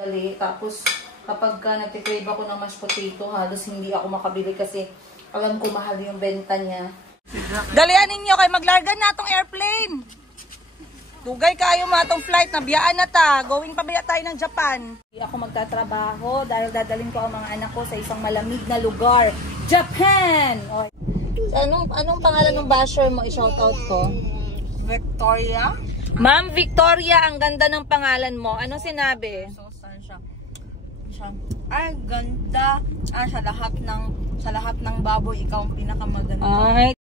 Dali. Tapos, kapag nagtikrave ako ng mashed potato, halos hindi ako makabili kasi alam ko mahal yung benta niya. Dalian ninyo kay maglargan na itong airplane. Dugay kayo mga itong flight, nabiyaan na ta. Going pabaya tayo ng Japan. Hindi ako magtatrabaho dahil dadalhin ko ang mga anak ko sa isang malamig na lugar. Japan! Okay. So, anong pangalan ng basher mo i-shoutout ko? Victoria. Ma'am Victoria, ang ganda ng pangalan mo. Anong sinabi? So, saan siya? Ay, ganda. Sa lahat ng baboy, ikaw ang pinakamaganda. Ay.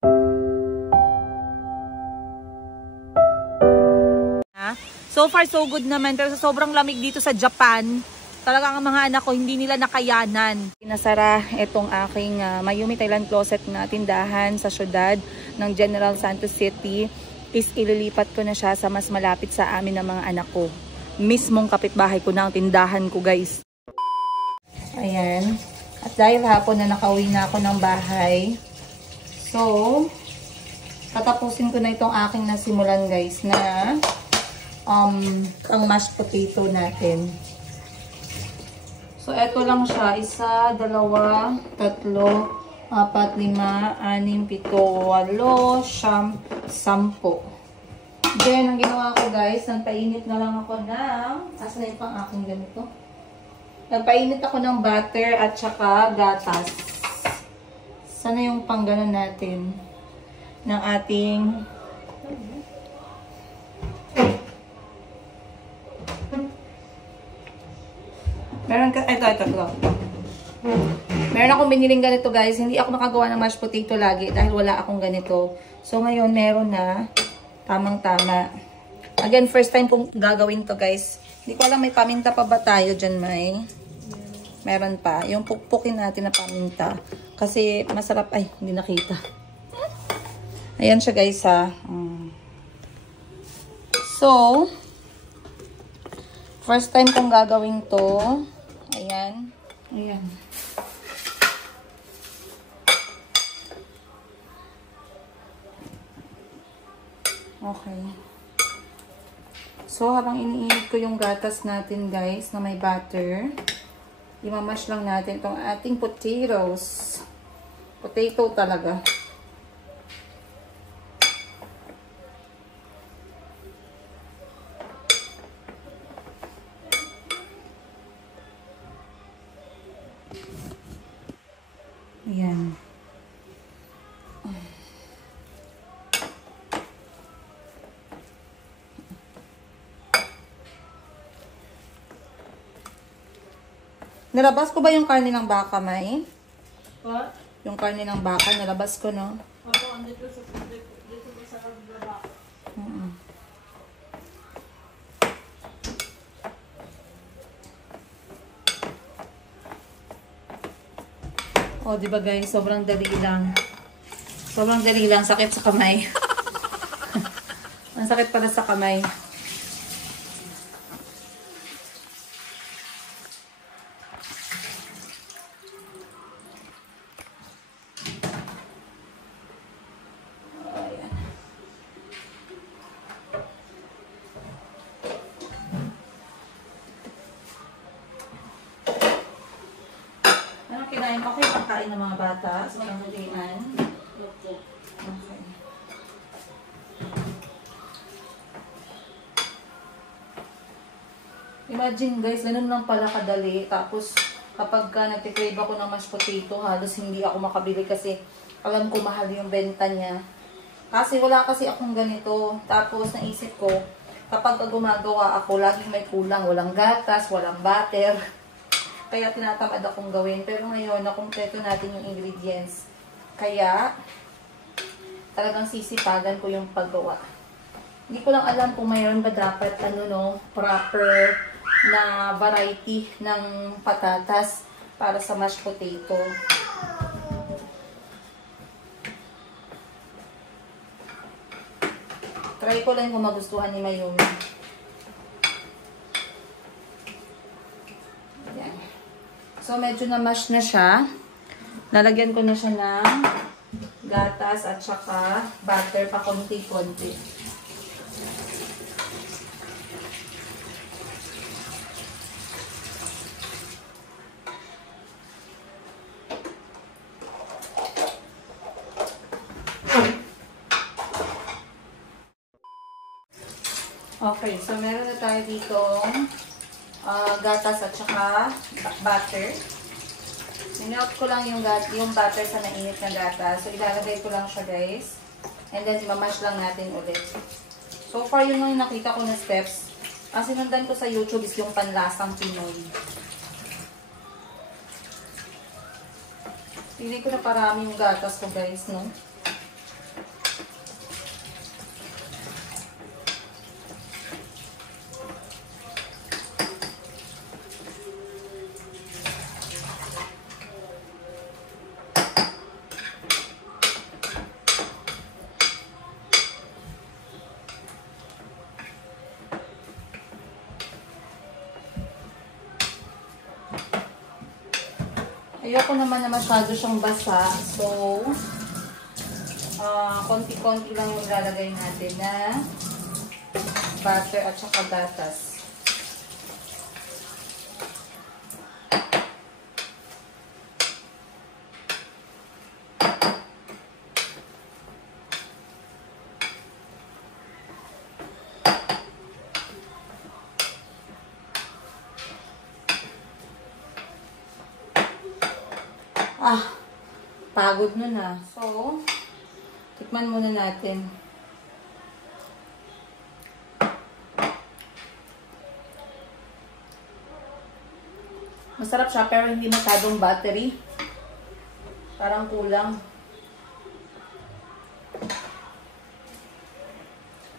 So far, so good naman. Pero sa sobrang lamig dito sa Japan, talagang ang mga anak ko, hindi nila nakayanan. Pinasara itong aking Mayumi Thailand Closet na tindahan sa syudad ng General Santos City. Is ililipat ko na siya sa mas malapit sa amin ng mga anak ko. Mismong kapitbahay ko na ang tindahan ko, guys. Ayan. At dahil hapon na nakauwi na ako ng bahay, so, tatapusin ko na itong aking nasimulan, guys, na ang mashed potato natin. So, eto lang siya. 1, 2, 3, 4, 5, 6, 7, 8, 9, 10. Then, ang ginawa ko, guys, nagpainit na lang ako ng, asan na yung pang aking ganito? Nagpainit ako ng butter at saka gatas. Sana yung pang ganon natin ng ating meron ka, ito. Meron akong biniling ganito, guys. Hindi ako makagawa ng mashed potato lagi dahil wala akong ganito. So, ngayon, meron na. Tamang-tama. Again, first time kong gagawin to, guys. Hindi ko alam, may paminta pa ba tayo dyan, may? Meron pa. Yung pukpukin natin na paminta. Kasi, masarap. Ay, hindi nakita. Ayan siya, guys, ha. So, first time kong gagawin to. Ayan. Ayan. Okay. So, habang iniinit ko yung gatas natin, guys, na may butter, imamash lang natin itong ating potatoes. Potato talaga. Ayan. Nalabas ko ba yung karne ng baka, May? What? Yung karne ng baka, nalabas ko, no? Ako, andito sa kaglaba. Oh, di ba, guys? Sobrang dali lang. Sobrang dali lang. Sakit sa kamay. Ang sakit pala sa kamay. Kinain ko yung pagkain ng mga bata sa mga halian. Okay. Imagine, guys, ganun lang pala kadali. Tapos, kapag nagtikrave ako ng mashed potato, halos hindi ako makabili kasi alam ko mahal yung benta niya. Kasi wala kasi akong ganito. Tapos, naisip ko, kapag gumagawa ako, laging may kulang. Walang gatas, walang butter. Kaya tinatamad akong gawin. Pero ngayon, nakumpleto natin yung ingredients. Kaya, talagang sisipagan ko yung paggawa. Hindi ko lang alam kung mayroon ba dapat proper na variety ng patatas para sa mashed potato. Try ko lang kung magustuhan ni Mayumi. Yan. So, medyo na-mash na siya. Lalagyan ko na siya ng gatas at saka butter pa konti-konti. Okay, so meron na tayo dito gatas at saka butter. Minelt ko lang yung butter sa mainit na gatas. So, ilalagay ko lang siya, guys. And then, mamash lang natin ulit. So far, yun lang yung nakita ko na steps. Ang sinundan ko sa YouTube is yung panlasang Pinoy. Pili ko na parami yung gatas ko, guys, no? Ayoko naman na masyado siyang basa. So, konti-konti lang yung lalagay natin na butter at saka gatas. Pagod nun na. So, tikman muna natin. Masarap siya pero hindi masyadong buttery. Parang kulang.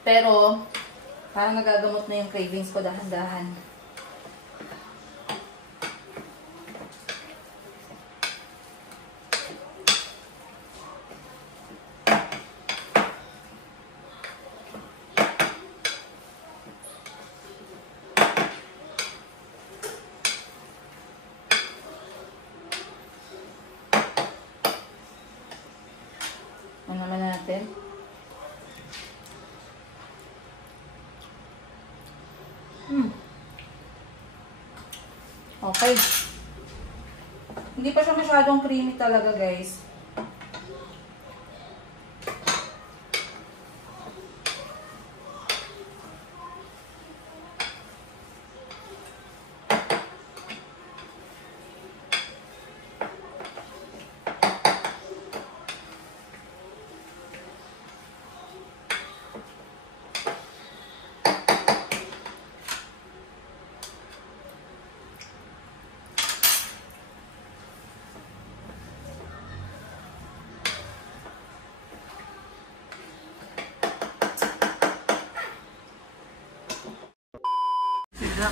Pero, parang nagagamot na yung cravings ko dahan-dahan. Ano naman natin? Okay. Hindi pa siya masyadong creamy talaga, guys.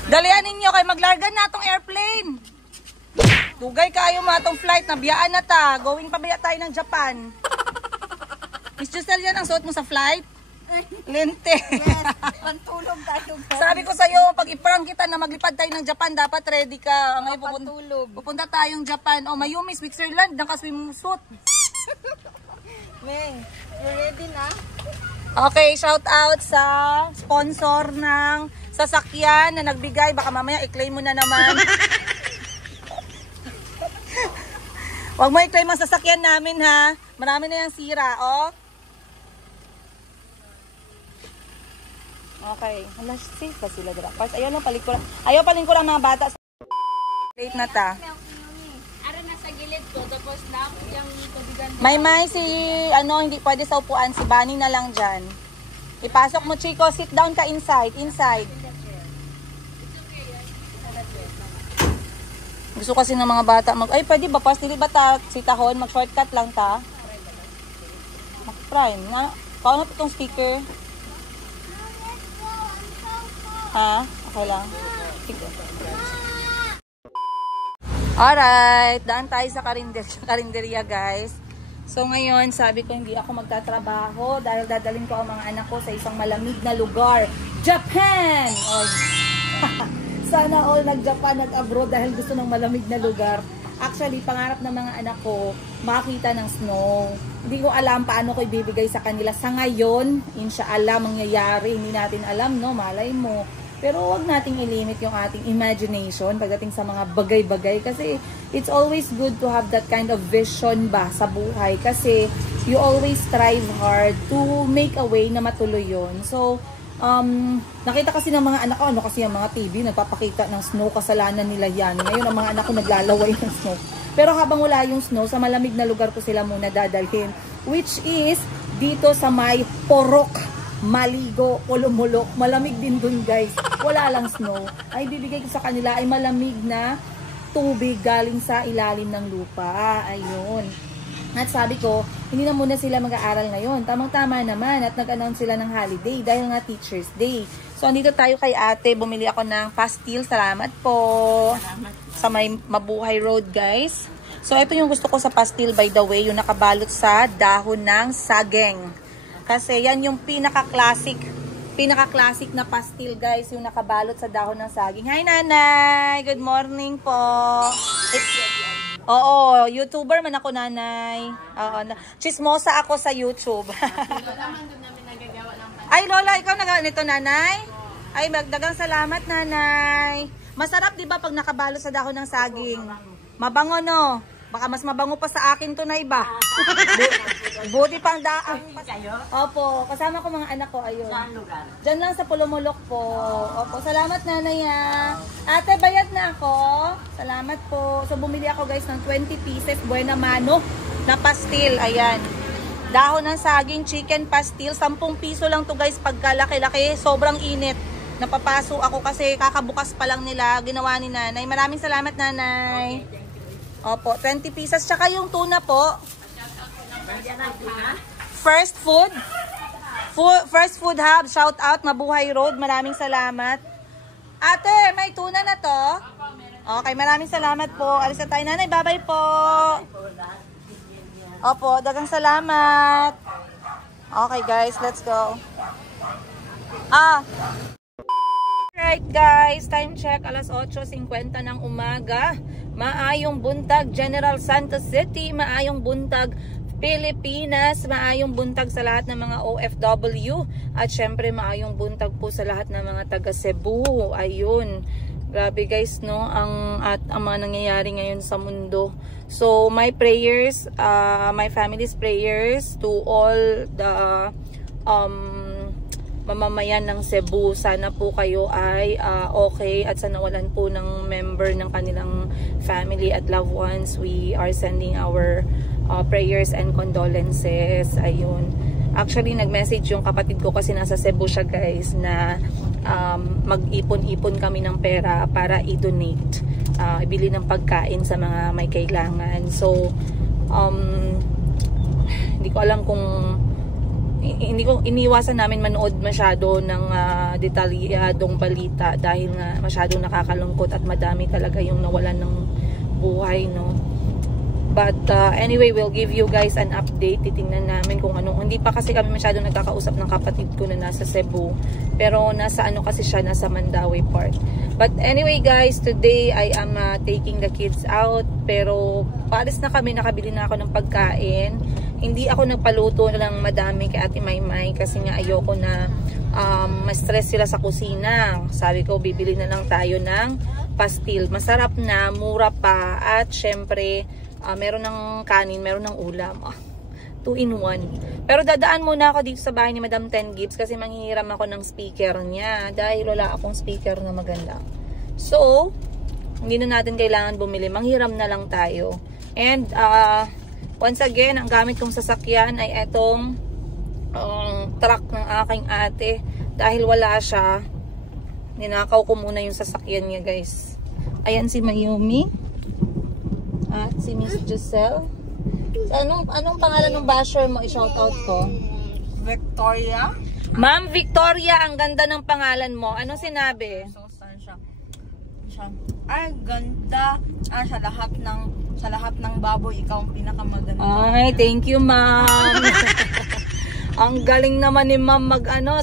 Dalian ninyo kay maglargan na tong airplane. Dugay kayo mga tong flight, nabiyaan na ta. Going pa biya tayo ng Japan. Miss Justel, yan ang suot mo sa flight? Lente. Yes, pantulog tayo. Sabi ko sa'yo, pag iprang kita na maglipad tayo ng Japan, dapat ready ka. Ngayon Pantulog. pupunta tayong Japan. Oh, Mayumi, Switzerland, naka-swim suit. Meng, you ready na? Okay, shout out sa sponsor ng sasakyan na nagbigay. Baka mamaya i-claim mo na naman. Huwag mo i-claim ang sasakyan namin, ha. Marami na yung sira, oh. Okay. Wala, safe pa sila, Drappers. Ayaw lang paling ko lang. Ayaw paling ko lang mga bata. Late na ta. Ara nasa gilid ko, tapos na yung tubigan. May si, hindi pwede sa upuan. Si Bunny na lang dyan. Ipasok mo, Chico. Sit down ka inside. Inside. Gusto kasi ng mga bata ay, pwede ba? Pas, dili ba ta sitahon? Mag-shortcut lang ta. Mag-prime. Paano po itong speaker? Ha? Okay lang. Alright. Daan tayo sa karinderya, guys. So, ngayon, sabi ko hindi ako magtatrabaho dahil dadalhin ko ang mga anak ko sa isang malamig na lugar. Japan! Oh. Sana all nag-Japan, nag-abroad dahil gusto ng malamig na lugar. Actually, pangarap ng mga anak ko, makakita ng snow. Hindi ko alam paano ko ibibigay sa kanila. Sa ngayon, inshallah, mangyayari. Hindi natin alam, no? Malay mo. Pero huwag nating ilimit yung ating imagination pagdating sa mga bagay-bagay. Kasi it's always good to have that kind of vision ba sa buhay. Kasi you always strive hard to make a way na matuloy yun. So, Nakita kasi ng mga anak ko, ano kasi yung mga TV, nagpapakita ng snow, kasalanan nila yan. Ngayon ang mga anak ko naglalaway ng snow. Pero habang wala yung snow, sa malamig na lugar ko sila muna dadalhin. Which is, dito sa may Porok, Maligo, Polomolok. Malamig din dun guys. Wala lang snow. Ay bibigay ko sa kanila ay malamig na tubig galing sa ilalim ng lupa. Ayun. At sabi ko, hindi na muna sila mag-aaral ngayon. Tamang-tama naman at nag-announce sila ng holiday dahil nga Teacher's Day. So, andito tayo kay ate. Bumili ako ng pastil. Salamat po. Salamat. Sa may Mabuhay Road, guys. So, ito yung gusto ko sa pastil, by the way. Yung nakabalot sa dahon ng saging. Kasi yan yung pinaka-classic na pastil, guys. Yung nakabalot sa dahon ng saging. Hi, nanay! Good morning po. Oo, YouTuber man ako, nanay. Oo, chismosa ako sa YouTube. Ay, Lola, ikaw nagawa nito, nanay? Ay, magdagang salamat, nanay. Masarap, di ba, pag nakabalo sa dahon ng saging? Mabango, no? Baka mas mabango pa sa akin to na iba. Buti pang daan. Opo, kasama ko mga anak ko, ayun. Saan lugar? Diyan lang sa Polomolok po. Opo, salamat nanay ha. Ate, bayad na ako. Salamat po. So, bumili ako guys ng 20 pieces buena mano na pastil. Ayan. Dahon ng saging, chicken pastil. 10 piso lang to guys pagkalaki-laki. Sobrang init. Napapaso ako kasi kakabukas pa lang nila. Ginawa ni nanay. Maraming salamat nanay. Opo, 20 pieces. Tsaka yung tuna po. First Food Hub. Shout out, Mabuhay Road. Maraming salamat. Ate, may tuna na to? Okay, maraming salamat po. Alis na tayo, nanay. Bye-bye po. Opo, dagang salamat. Okay guys, let's go. Right guys, time check, alas 8:50 ng umaga. Maayong buntag General Santos City, maayong buntag Pilipinas, maayong buntag sa lahat ng mga OFW at syempre maayong buntag po sa lahat ng mga taga Cebu. Ayun. Grabe guys, no, ang mga nangyayari ngayon sa mundo. So my prayers, my family's prayers to all the mamamayan ng Cebu. Sana po kayo ay okay at sana walan po ng member ng kanilang family at loved ones. We are sending our prayers and condolences. Ayun. Actually, nag-message yung kapatid ko kasi nasa Cebu siya guys na mag-ipon-ipon kami ng pera para i-donate. Ibili ng pagkain sa mga may kailangan. So, hindi ko alam kung iniwasan namin manood masyado ng detalyadong balita dahil nga masyadong nakakalungkot at madami talaga yung nawalan ng buhay, no. But anyway, we'll give you guys an update. Titingnan namin kung ano. Hindi pa kasi kami masyadong nagkakausap ng kapatid ko na nasa Cebu. Pero nasa ano kasi siya, nasa Mandaue Park. But anyway guys, today I am taking the kids out. Pero paalis na kami, nakabili na ako ng pagkain. Hindi ako nagpaluto ng madami kay Ate Maymay kasi nga ayoko na ma-stress sila sa kusina. Sabi ko, bibili na lang tayo ng pastil. Masarap na, mura pa, at syempre, meron ng kanin, meron ng ulam. 2 in 1. Pero dadaan muna ako dito sa bahay ni Madam 10 Gibbs kasi manghihiram ako ng speaker niya dahil wala akong speaker na maganda. So, hindi na natin kailangan bumili. Manghiram na lang tayo. And, once again, ang gamit kong sasakyan ay etong truck ng aking ate. Dahil wala siya, ninakaw ko muna yung sasakyan niya, guys. Ayan si Mayumi. At si Miss Giselle. So, anong pangalan ng basher mo? I-shoutout ko. Victoria. Ma'am Victoria, ang ganda ng pangalan mo. Anong sinabi? So, saan siya? Ay, ganda. Sa lahat ng baboy, ikaw ang pinakamaganda. Ay, thank you, ma'am. Ang galing naman ni ma'am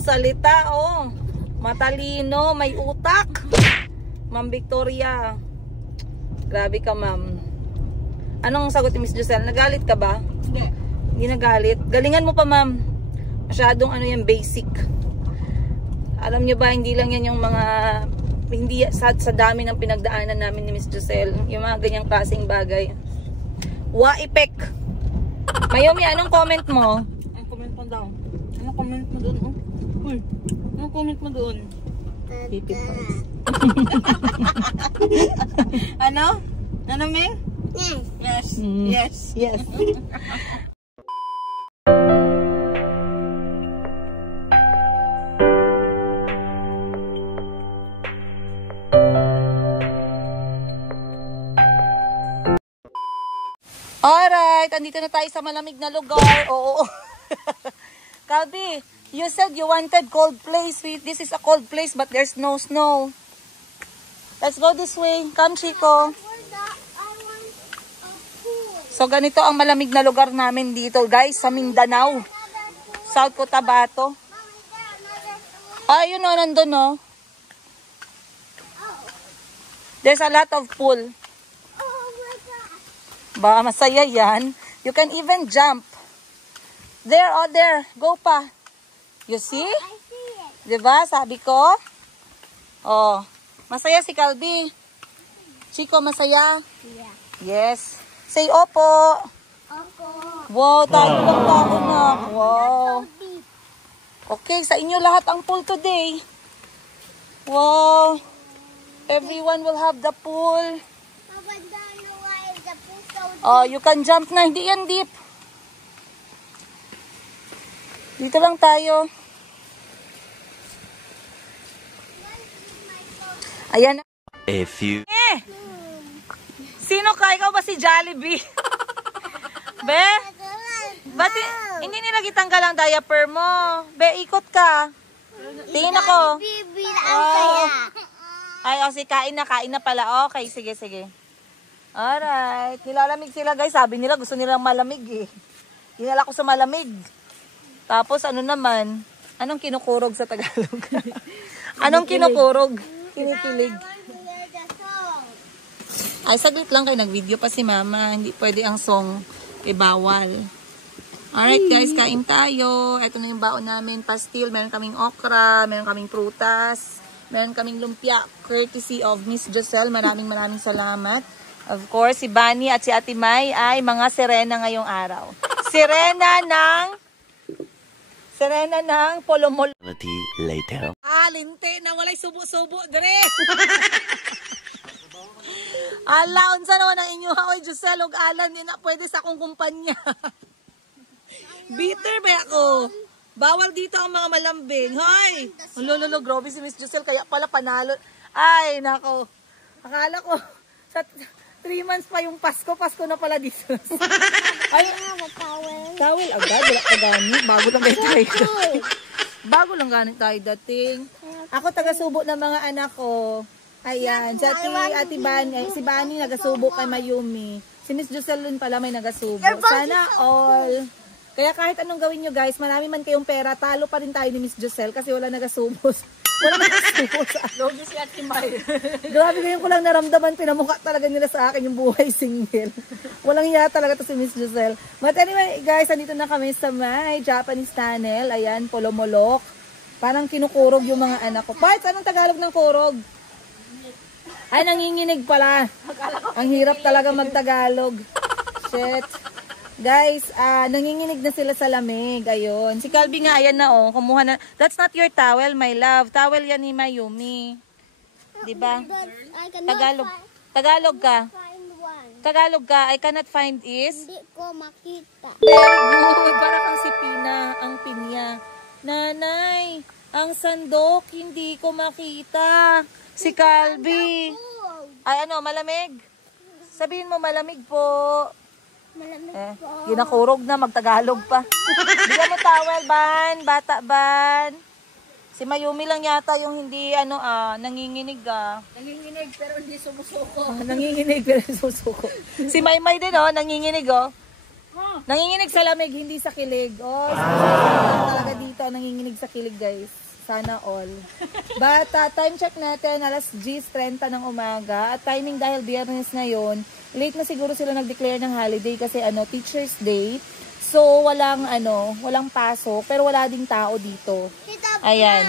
salita, oh. Matalino, may utak. Ma'am Victoria. Grabe ka, ma'am. Anong sagot ni Miss Giselle? Nagalit ka ba? Hindi. Hindi nagalit. Galingan mo pa, ma'am. Masyadong yan, basic. Alam nyo ba, hindi lang yan yung mga, hindi sa dami ng pinagdaanan namin ni Miss Giselle. Yung mga ganyang klaseng bagay. Waipek. Mayumi, anong comment mo? Ang comment mo daw. Anong comment mo doon? Uy. Ano comment mo doon? Pipit price. Ano? Ano, Ming? Yes. Yes. Yes. Alright, andito na tayo sa malamig na lugar. Oo. Calby, you said you wanted cold place. This is a cold place but there's no snow. Let's go this way. Come, Chico. So, ganito ang malamig na lugar namin dito, guys, sa Mindanao. South Cotabato. Ayun o, nandun o. There's a lot of pool. Ba, masaya yan. You can even jump. There, oh there. Go pa. You see? Diba? Sabi ko. Oh. Masaya si Calby. Chico, masaya? Yeah. Yes. Say opo. Opo. Wow, tayo lang tao na. Wow. Okay, sa inyo lahat ang pool today. Wow. Everyone will have the pool. Oh, you can jump na. Hindi yan deep. Dito lang tayo. Ayan. A few. Sino ka? Ikaw ba si Jollibee? Be? Ba't hindi nilagitang ka lang diaper mo? Be, ikot ka. Tingin ako. Oh. Ay, oh, kain na pala. Okay, sige, sige. Alright. Nilalamig sila, guys. Sabi nila, gusto nilang malamig eh. Dinala ko sa malamig. Tapos, ano naman? Anong kinukurog sa Tagalog? Anong kinukurog? Kinikilig. Ay, saglit lang kayo. Nag-video pa si Mama. Hindi pwede ang song. Bawal. Alright, guys. Kain tayo. Ito na yung baon namin. Pastil. Meron kaming okra. Meron kaming prutas. Meron kaming lumpia. Courtesy of Miss Giselle. Maraming salamat. Of course, si Bunny at si Ate May ay mga sirena ngayong araw. Sirena ng polomol. Later. Linte na walay subo-subo dire. Ala, unsa naman ang inyo oy Giselle og Alan di na pwede sa akong kumpanya. Bitter ba ako? Bawal dito ang mga malambing. Hoy! Lolo, grabe si Miss Giselle kaya pala panalo. Ay, nako. Akala ko sa 3 months pa yung Pasko na pala dito. Ay, towel agad, wala pa ganit. Bago lang tayo. Bago lang ganit tayo dating. Ako taga-subo ng mga anak ko. Ayan, si Ate Bani, si Bani nagasubo kay Mayumi. Si Miss Jocelyn pala may nagasubo. Sana all. Kaya kahit anong gawin nyo guys, marami man kayong pera, talo pa rin tayo ni Miss Giselle kasi wala nagasubos. Wala nagasubos. Logo si Ate May. Grabe ngayon ko lang naramdaman, pinamukha talaga nila sa akin yung buhay single. Walang iya talaga to si Miss Giselle. But anyway guys, andito na kami sa may Japanese tunnel. Ayan, Polomolok. Parang kinukurog yung mga anak ko. Parts, anong Tagalog ng kurog? Ay, nanginginig pala. Ang hirap talaga mag-Tagalog. Shit. Guys, nanginginig na sila sa lamig. Ayun. Si Calby nga, ayan na oh. Kumuha na. That's not your towel, my love. Towel yan ni Mayumi. Diba? Tagalog. Tagalog ka. Tagalog ka. I cannot find is? Hindi ko makita. Very good. Para kang si Pina. Ang pinya. Nanay, ang sandok, hindi ko makita. Si Calby. Ay, ano, malamig? Sabihin mo, malamig po. Malamig po. Ginakurog na, magtagalog pa. Bigyan mo towel, Ban. Bata, Ban. Si Mayumi lang yata yung hindi, nanginginig, Nanginginig pero hindi sumusuko. Nanginginig pero susuko. Si Maymay din, nanginginig, Nanginginig sa lamig, hindi sa kilig. Talaga dito, nanginginig sa kilig, guys. Sana all. But, time check natin, alas 10:30 ng umaga. At timing dahil biyernes ngayon, late na siguro sila nag-declare ng holiday kasi Teacher's Day. So, walang pasok, pero wala ding tao dito. Ayan.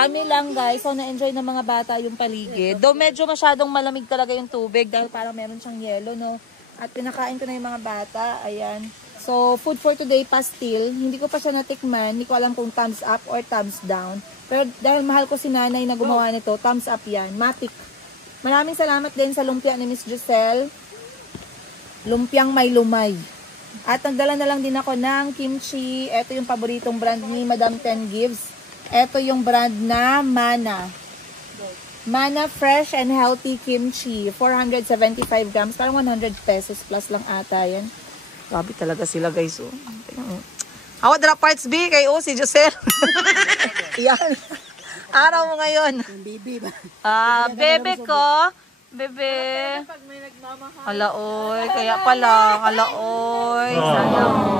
Kami lang guys, so na-enjoy ng mga bata yung paligid. Though medyo masyadong malamig talaga yung tubig dahil parang meron siyang yelo, no? At pinakain ko na yung mga bata. Ayan. So, food for today, pastil. Hindi ko pa siya natikman. Hindi ko alam kung thumbs up or thumbs down. Pero dahil mahal ko si nanay na gumawa nito, thumbs up yan. Matik. Maraming salamat din sa lumpia ni Miss Giselle. Lumpiang may lumay. At nagdala na lang din ako ng kimchi. Ito yung paboritong brand ni Madam Ten Gives. Ito yung brand na Mana. Mana Fresh and Healthy Kimchi. 475 grams. Parang 100 pesos plus lang ata yan. Grabe talaga sila guys. Oh. Awa dra parts B kay si Giselle. Yan. Araw mo ngayon. Baby ba? Bebe ko. Bebe. Alaoy. Kaya pala. Alaoy. Sayang mo.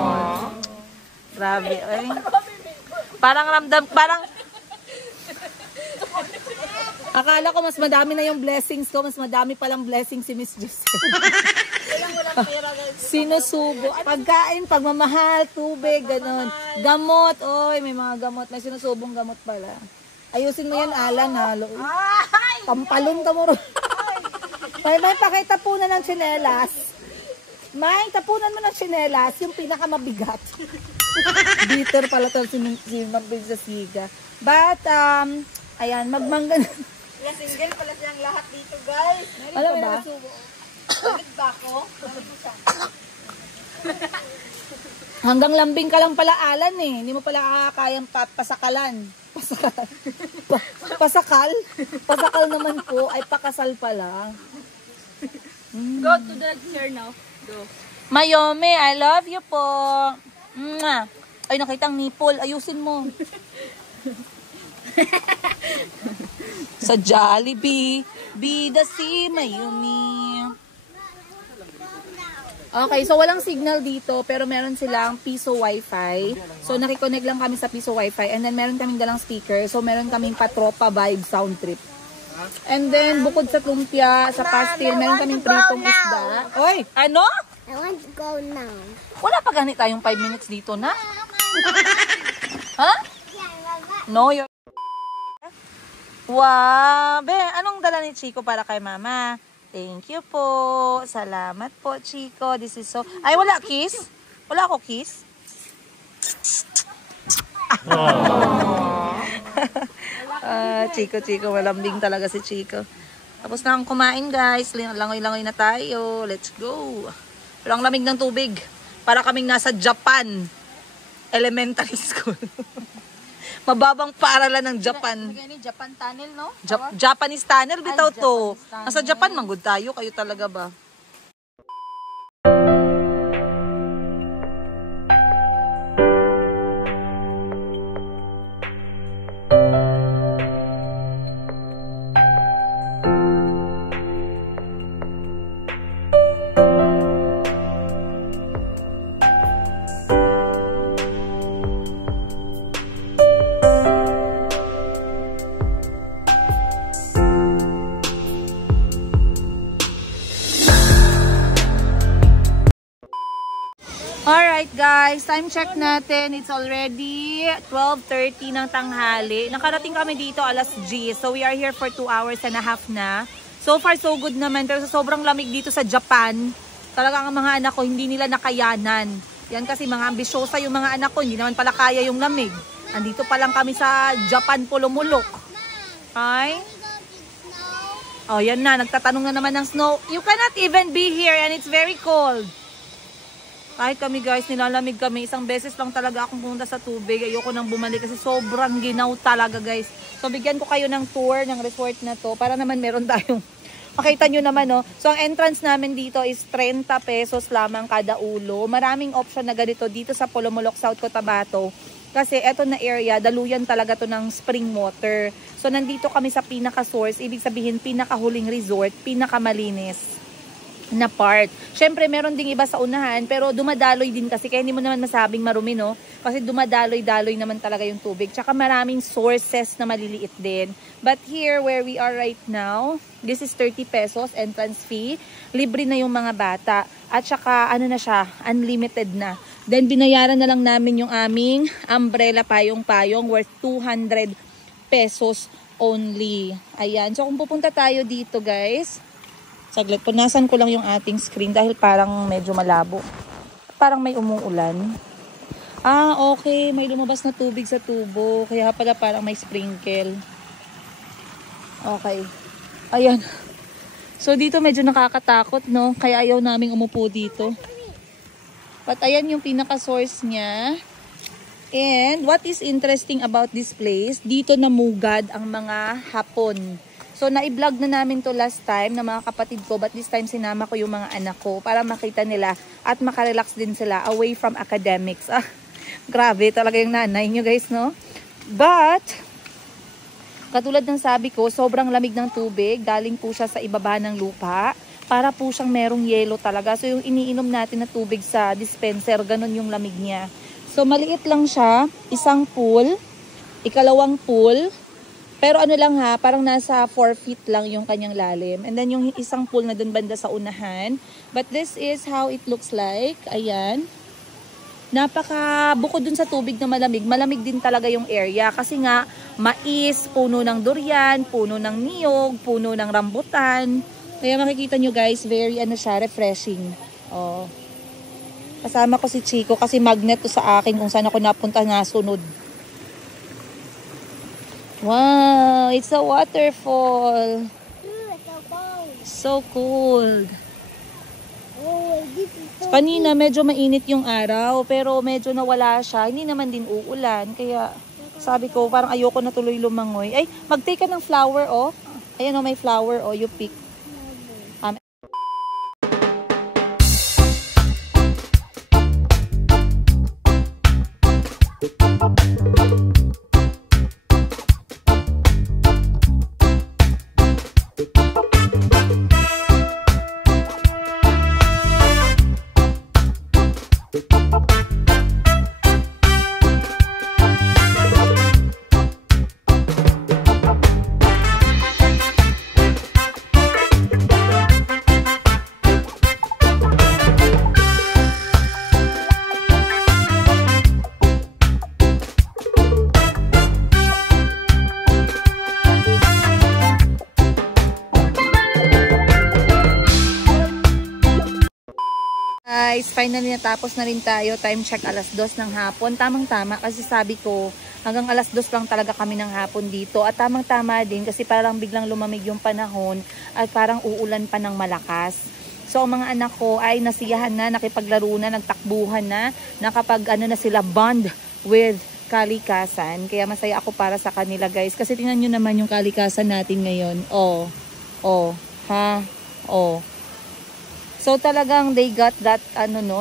Grabe. Ay. Parang ramdam. Parang. Akala ko mas madami na yung blessings ko. Mas madami palang blessings si Miss Giselle. Sinusubo. Pagkain, pagmamahal, tubig, ganun. Gamot, oy, may mga gamot. May sinusubong gamot pala. Ayusin mo yan, Alan, halo. Pampalon ka mo rin. May pakitapunan ng tsinelas. May, tapunan mo ng tsinelas, yung pinakamabigat. Bitter pala to si Mabel sa siga. But, ayan, magmangga na. Single pala siyang lahat dito, guys. Alam mo ba? Bakit ba ako? Hanggang lambing ka lang pala, Alan eh. Hindi mo pala kayang pasakalan. Pasakal? Pasakal naman po ay pakasal pala. Go to the chair now. Go. Mayome, I love you po. Mwah. Ay, nakitang nipple. Ayusin mo. Sa Jollibee, bida si Mayumi. Okay, so walang signal dito, pero meron silang piso wifi. So nakikonnect lang kami sa piso wifi. And then meron kaming dalang speaker. So meron kaming patropa vibe sound trip. And then bukod sa lumpia, sa pastil, meron kaming pritong isda. Oy, ano? I want to go now. Wala pa ganit tayong 5 minutes dito na. Ha? No, you're... Wow! Be, anong dala ni Chico para kay Mama? Thank you po. Salamat po, Chico. This is so... Ay, wala kiss? Wala ako kiss? Chico, malambing talaga si Chico. Tapos na akong kumain, guys. Langoy-langoy na tayo. Let's go. Walang lamig ng tubig. Para kaming nasa Japan. Elementary school. Mababang paaralan ng Japan. Japan tunnel, no? Japanese tunnel bitaw to. Nasa Japan manggod tayo, kayo talaga ba? Alright guys, time check natin. It's already 12:30 ng tanghali. Nakarating kami dito alas 10. So we are here for 2 hours and a half na. So far so good naman. Pero sa sobrang lamig dito sa Japan, talagang ang mga anak ko hindi nila nakayanan. Yan kasi mga ambisyosa yung mga anak ko. Hindi naman pala kaya yung lamig. Andito pa lang kami sa Japan Pulumulok. Ay? Oh, yan na. Nagtatanong na naman ng snow. You cannot even be here and it's very cold. Kahit kami guys, nilalamig kami. Isang beses lang talaga akong pumunta sa tubig. Ayoko nang bumalik kasi sobrang ginaw talaga guys. So bigyan ko kayo ng tour ng resort na to para naman meron tayong makita nyo naman no. So ang entrance namin dito is 30 pesos lamang kada ulo. Maraming option na ganito dito sa Pulumulok, South Cotabato. Kasi eto na area, daluyan talaga to ng spring water. So nandito kami sa pinaka-source, ibig sabihin pinaka-huling resort, pinaka-malinis na part. Syempre, meron ding iba sa unahan, pero dumadaloy din kasi, kaya hindi mo naman masabing marumi, no? Kasi dumadaloy-daloy naman talaga yung tubig. Tsaka maraming sources na maliliit din. But here, where we are right now, this is 30 pesos entrance fee. Libre na yung mga bata. At tsaka, ano na siya, unlimited na. Then, binayaran na lang namin yung aming umbrella payong-payong worth 200 pesos only. Ayan. So, kung pupunta tayo dito, guys, saglit, punasan ko lang yung ating screen dahil parang medyo malabo. parang may umuulan. Ah, okay. May lumabas na tubig sa tubo. Kaya pala parang may sprinkle. Okay. Ayan. So, dito medyo nakakatakot, no? Kaya ayaw naming umupo dito. But ayan yung pinaka-source niya. And what is interesting about this place, dito namugad ang mga hapon. So, na-vlog na namin to last time na mga kapatid ko, but this time sinama ko yung mga anak ko para makita nila at makarelax din sila away from academics. Ah, grabe talaga yung nanay nyo guys, no? But, katulad ng sabi ko, sobrang lamig ng tubig, galing po siya sa ibaba ng lupa, para po siyang merong yelo talaga. So, yung iniinom natin na tubig sa dispenser, ganun yung lamig niya. So, maliit lang siya, isang pool, ikalawang pool, pero ano lang ha, parang nasa 4 feet lang yung kanyang lalim. And then yung isang pool na dun banda sa unahan. But this is how it looks like. Ayan. Bukod dun sa tubig na malamig, malamig din talaga yung area. Kasi nga, mais, puno ng durian, puno ng niyog, puno ng rambutan. Kaya makikita nyo guys, very refreshing. Oh. Kasama ko si Chico kasi magnet to sa akin kung saan ako napunta nga sunod. Wow, it's a waterfall. So cool. Kanina medyo mainit yung araw pero medyo nawala siya. Hindi naman din uulan kaya sabi ko parang ayoko na tuloy lumangoy. Ay, mag-take ka ng flower oh. Ayan oh, may flower oh, you pick. Guys, finally natapos na rin tayo. Time check 2:00 ng hapon. Tamang-tama kasi sabi ko hanggang 2:00 lang talaga kami ng hapon dito. At tamang-tama din kasi parang biglang lumamig yung panahon at parang uulan pa ng malakas. So ang mga anak ko ay nasiyahan na, nakipaglaro na, nagtakbuhan na, nakapag na sila bond with kalikasan. Kaya masaya ako para sa kanila guys. Kasi tingnan nyo naman yung kalikasan natin ngayon. So talagang they got that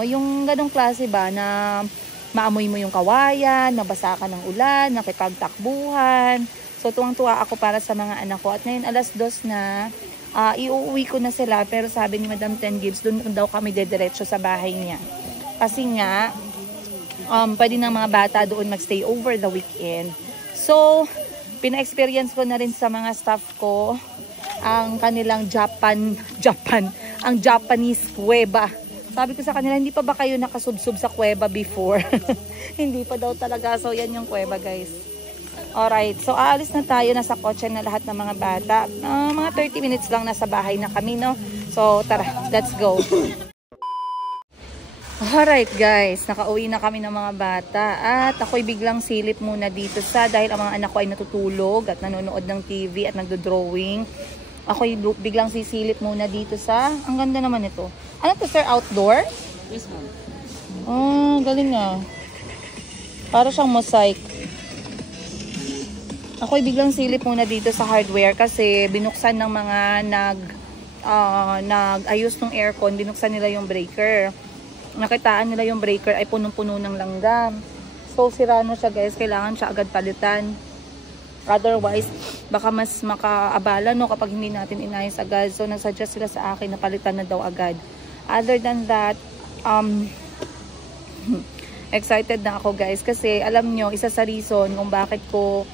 yung ganong klase ba na maamoy mo yung kawayan, nabasa ka ng ulan, nakipagtakbuhan. So tuwang-tuwa ako para sa mga anak ko. At ngayon 2:00 na, iuuwi ko na sila pero sabi ni Madam Ten Gibbs, doon daw kami dediretso sa bahay niya. Kasi nga, pwede ng mga bata doon magstay over the weekend. So, pina-experience ko na rin sa mga staff ko ang kanilang ang Japanese kuweba. Sabi ko sa kanila, hindi pa ba kayo nakasubsub sa kuweba before? Hindi pa daw talaga. So, yan yung kuweba, guys. Alright. So, aalis na tayo. Nasa kotse na lahat ng mga bata. Mga 30 minutes lang nasa bahay na kami, no? So, tara. Let's go. Alright, guys. Nakauwi na kami ng mga bata. At ako'y biglang silip muna dito dahil ang mga anak ko ay natutulog at nanonood ng TV at nagdo-drawing. Ako'y biglang sisilip muna dito ang ganda naman ito. Ano to, sir? Outdoor? Yes, ma'am. Oh, galing ah. Para siyang mosaic. Ako'y biglang silip muna dito sa hardware kasi binuksan ng mga nag-ayos ng aircon, binuksan nila yung breaker. Nakitaan nila yung breaker ay punong-puno ng langgam. So, sira na siya guys. Kailangan siya agad palitan. Otherwise, baka mas makaabala no kapag hindi natin inayos agad. So, nagsuggest sila sa akin na palitan na daw agad. Other than that, excited na ako guys. Kasi alam nyo, isa sa reason kung bakit ko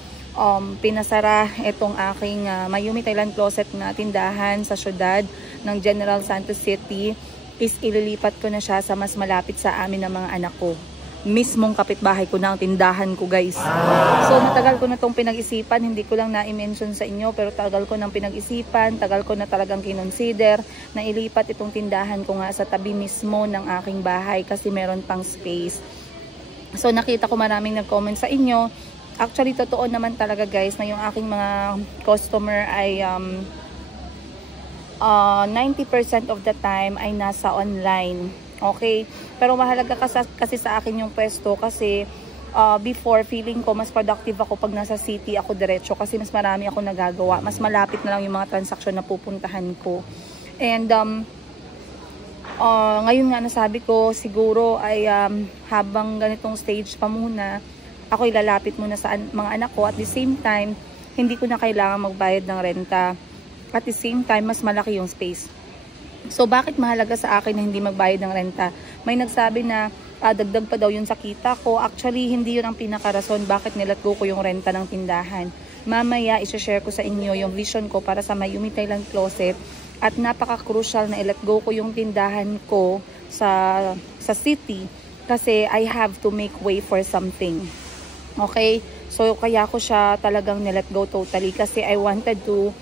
pinasara itong aking Mayumi Thailand Closet na tindahan sa syudad ng General Santos City is ililipat ko na siya sa mas malapit sa amin ng mga anak ko. mismong kapitbahay ko na ang tindahan ko, guys. So matagal ko na tong pinag-isipan, hindi ko lang na-mention sa inyo, pero tagal ko nang pinag-isipan, tagal ko na talagang kinonsider na ilipat itong tindahan ko nga sa tabi mismo ng aking bahay kasi meron pang space. So nakita ko maraming nag-comment sa inyo. Actually totoo naman talaga, guys, na yung aking mga customer ay 90% of the time ay nasa online. Okay, pero mahalaga kasi sa akin yung pwesto kasi before, feeling ko mas productive ako pag nasa city ako diretso kasi mas marami ako nagagawa, mas malapit na lang yung mga transaksyon na pupuntahan ko. And ngayon nga nasabi ko siguro ay habang ganitong stage pa muna, ako ilalapit muna sa mga anak ko, at the same time hindi ko na kailangan magbayad ng renta, at the same time mas malaki yung space. So, bakit mahalaga sa akin na hindi magbayad ng renta? May nagsabi na dagdag pa daw yun sa kita ko. Actually, hindi yun ang pinakarason bakit nilat go ko yung renta ng tindahan. Mamaya, isa-share ko sa inyo yung vision ko para sa Mayumi Thailand Closet. At napaka-crucial na ilat go ko yung tindahan ko sa city kasi I have to make way for something. Okay? So, kaya ko siya talagang nilat go totally kasi I wanted to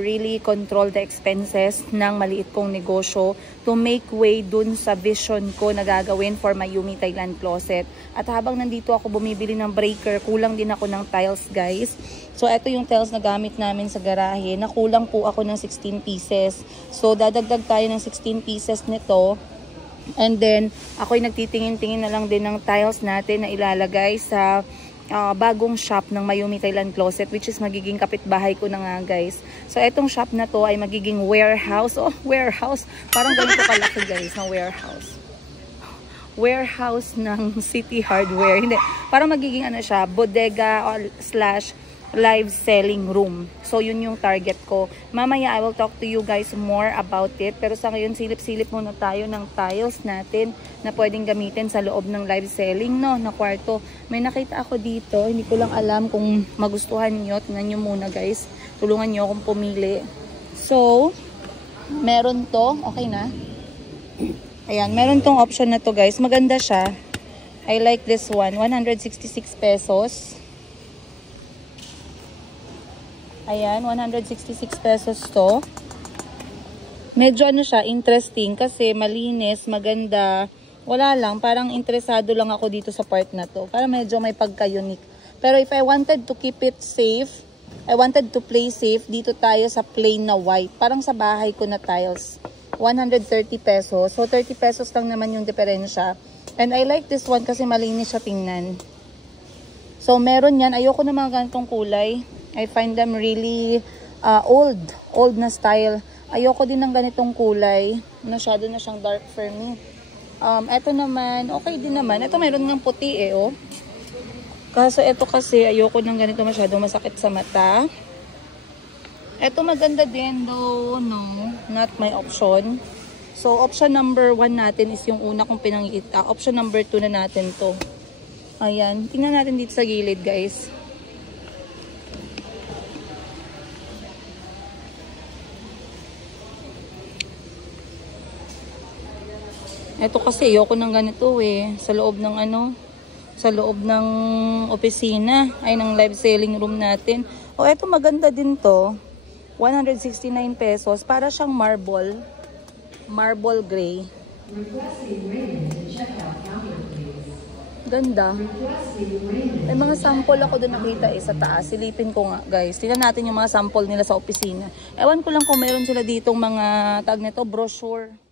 really control the expenses ng maliit kong negosyo to make way dun sa vision ko na gagawin for Mayumi Thailand Closet. At habang nandito ako bumibili ng breaker, kulang din ako ng tiles, guys. So, ito yung tiles na gamit namin sa garahe. Nakulang po ako ng 16 pieces. So, dadagdag tayo ng 16 pieces nito. And then, ako'y nagtitingin-tingin na lang din ng tiles natin na ilalagay sa bagong shop ng Mayumi Thailand Closet, which is magiging kapitbahay ko na nga, guys. So, etong shop na to ay magiging warehouse. Oh, warehouse. Parang ganito kalaki, guys, na warehouse. Warehouse ng City Hardware. Hindi. Parang magiging ano siya, bodega / live selling room. So, yun yung target ko. Mamaya, I will talk to you guys more about it. Pero sa ngayon, silip-silip muna tayo ng tiles natin na pwedeng gamitin sa loob ng live selling, no, na kwarto. May nakita ako dito. Hindi ko lang alam kung magustuhan nyo. Tingnan nyo muna, guys. Tulungan nyo akong pumili. So, meron to. Okay na? Ayan, meron tong option na to, guys. Maganda siya. I like this one. 166 pesos. Ayan, 166 pesos to. Medyo ano siya, interesting kasi malinis, maganda. Wala lang, parang interesado lang ako dito sa part na to. Parang medyo may pagka-unique. Pero if I wanted to keep it safe, I wanted to play safe, dito tayo sa plain na white. Parang sa bahay ko na tiles. 130 pesos. So, 30 pesos lang naman yung diferensya. And I like this one kasi malinis siya tingnan. So, meron yan. Ayoko na mga ganitong kulay. I find them really old na style. Ayoko din ng ganitong kulay. Masyado na siyang dark for me. Ito naman, okay din naman. Ito meron ng puti oh. Kaso ito kasi ayoko ng ganito, masyado masakit sa mata. Ito maganda din though, no, not my option. So option number 1 natin is yung una kong pinangita. Option number 2 na natin to. Ayan, tingnan natin dito sa gilid, guys. Ito kasi ayoko ng ganito sa loob ng sa loob ng opisina, ay ng live selling room natin. O ito maganda din to. 169 pesos, para siyang marble gray. Ganda. May mga sample ako doon nakita sa taas. Silipin ko nga, guys. Tingnan natin yung mga sample nila sa opisina. Ewan ko lang kung meron sila ditong mga tag nito, brochure.